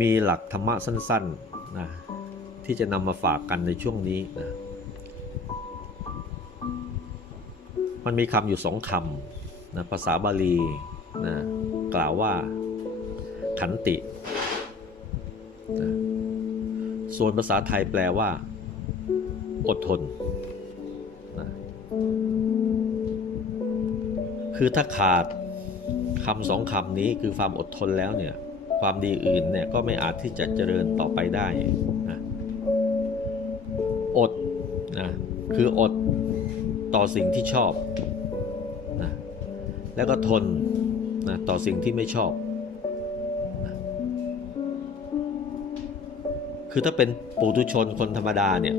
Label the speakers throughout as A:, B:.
A: มีหลักธรรมะสั้นๆนะที่จะนำมาฝากกันในช่วงนี้นะมันมีคำอยู่สองคำนะภาษาบาลีนะกล่าวว่าขันตินะส่วนภาษาไทยแปลว่า อดทน คือถ้าขาดคำสองคำนี้คือความอดทนแล้วเนี่ย ความดีอื่นเนี่ยก็ไม่อาจที่จะเจริญต่อไปได้นะอดนะคืออดต่อสิ่งที่ชอบนะแล้วก็ทนนะต่อสิ่งที่ไม่ชอบนะคือถ้าเป็นปุถุชนคนธรรมดาเนี่ย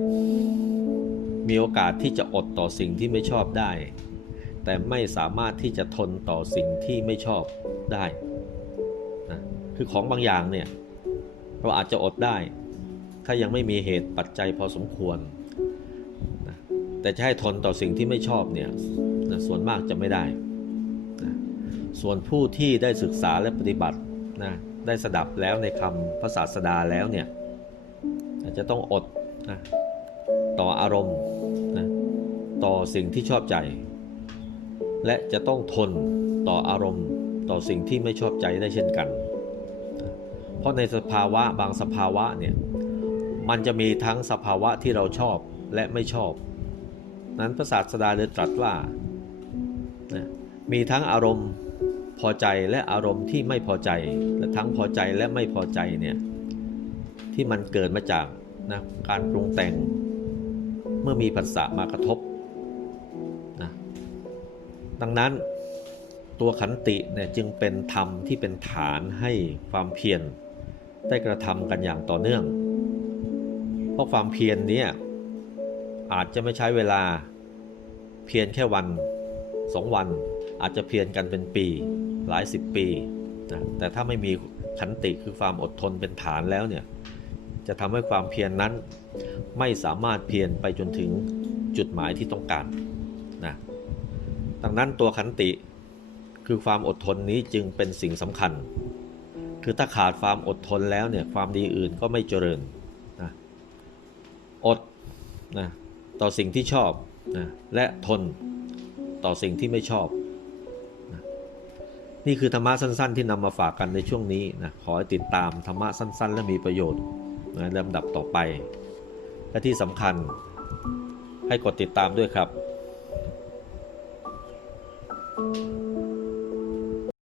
A: มีโอกาสที่จะอดต่อสิ่งที่ไม่ชอบได้ แต่ไม่สามารถที่จะทนต่อสิ่งที่ไม่ชอบได้นะคือของบางอย่างเนี่ยเราอาจจะอดได้ ถ้ายังไม่มีเหตุปัจจัยพอสมควรนะแต่จะให้ทนต่อสิ่งที่ไม่ชอบเนี่ยนะส่วนมากจะไม่ได้นะส่วนผู้ที่ได้ศึกษาและปฏิบัตินะได้สดับแล้วในคำพระศาสดาแล้วเนี่ยอาจจะต้องอดนะต่ออารมณ์นะต่อสิ่งที่ชอบใจ และจะต้องทนต่ออารมณ์ต่อสิ่งที่ไม่ชอบใจได้เช่นกัน เพราะในสภาวะบางสภาวะเนี่ยมันจะมีทั้งสภาวะที่เราชอบและไม่ชอบ นั้นพระศาสดาเลยตรัสว่า มีทั้งอารมณ์พอใจและอารมณ์ที่ไม่พอใจ และทั้งพอใจและไม่พอใจเนี่ยที่มันเกิดมาจากนะการปรุงแต่งเมื่อมีผัสสะมากระทบ ดังนั้นตัวขันติเนี่ยจึงเป็นธรรมที่เป็นฐานให้ความเพียรได้กระทำกันอย่างต่อเนื่อง เพราะความเพียรเนี้อาจจะไม่ใช้เวลาเพียรแค่วันสองวัน อาจจะเพียรกันเป็นปีหลายสิบปีนะแต่ถ้าไม่มีขันติคือความอดทนเป็นฐานแล้วเนี่ยจะทำให้ความเพียรนนั้นไม่สามารถเพียรไปจนถึงจุดหมายที่ต้องการนะ ดังนั้นตัวขันติคือความอดทนนี้จึงเป็นสิ่งสำคัญ คือถ้าขาดความอดทนแล้วเนี่ยความดีอื่นก็ไม่เจริญนะอดนะต่อสิ่งที่ชอบนะและทนต่อสิ่งที่ไม่ชอบนะนี่คือธรรมะสั้น ๆ ที่นำมาฝากกันในช่วงนี้นะขอให้ติดตามธรรมะสั้น ๆ และมีประโยชน์นะลำดับต่อไป และที่สำคัญให้กดติดตามด้วยครับ
B: Thank you.